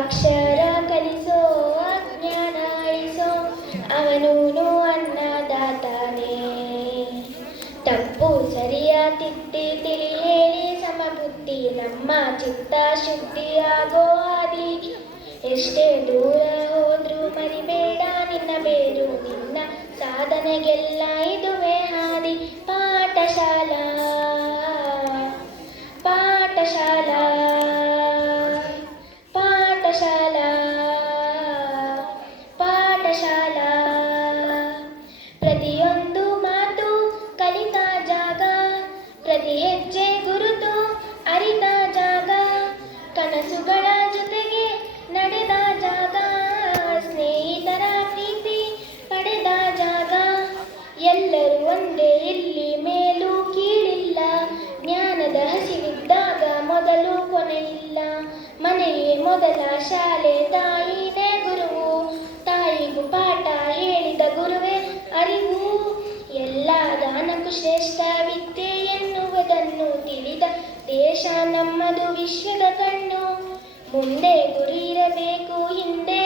ಅಕ್ಷರ ಕಲಿಸೋ ಅಜ್ಞಾನ ಅಳಿಸೋ ಅವನೂನು ಅನ್ನದಾತಾನೆ. ತಪ್ಪು ಸರಿಯ ತಿದ್ದಿ ತಿಳಿ ಹೇಳಿ ಸಮಬುದ್ಧಿ ನಮ್ಮ ಚಿತ್ತ ಶುದ್ಧಿಯಾಗೋ ಹಾದಿ. ಎಷ್ಟೇ ದೂರ ಹೋದ್ರೂ ಮರಿಬೇಡ ನಿನ್ನ ಬೇರು, ನಿನ್ನ ಸಾಧನೆಗೆಲ್ಲ ಇದುವೇ ಹಾದಿ. ಪಾಠಶಾಲಾ ಪಾಠಶಾಲಾ ಪಾಠಶಾಲಾ ಪಾಠಶಾಲಾ. ಪ್ರತಿಯೊಂದು ಮಾತು ಕಲಿತ ಜಾಗ, ಪ್ರತಿ ಹೆಜ್ಜೆ ಗುರುತು ಅರಿತ ಜಾಗ, ಕನಸುಗಳ ಜೊತೆಗೆ ನಡೆದ ಜಾಗ, ಸ್ನೇಹಿತರ ಪ್ರೀತಿ ಪಡೆದ ಜಾಗ. ಎಲ್ಲರೂ ಒಂದೇ ಇಲ್ಲಿ ಮೇಲೂ ಕೀಳಿಲ್ಲ, ಜ್ಞಾನದ ಹಸಿವಿದ್ದಾಗ ಮೊದಲು ಕೊನೆಯಿಲ್ಲ. ಮನೆಯೇ ಮೊದಲ ಶಾಲೆ, ತಾಯಿನೇ ಗುರುವು, ತಾಯಿಗೂ ಪಾಠ ಹೇಳಿದ ಗುರುವೇ ಅರಿವು. ಎಲ್ಲ ದಾನಕ್ಕೂ ಶ್ರೇಷ್ಠ ವಿದ್ಯೆ ಎನ್ನುವುದನ್ನು ತಿಳಿದ ದೇಶ ನಮ್ಮದು ವಿಶ್ವದ ಕಣ್ಣು. ಮುಂದೆ ಗುರಿ ಇರಬೇಕು, ಹಿಂದೆ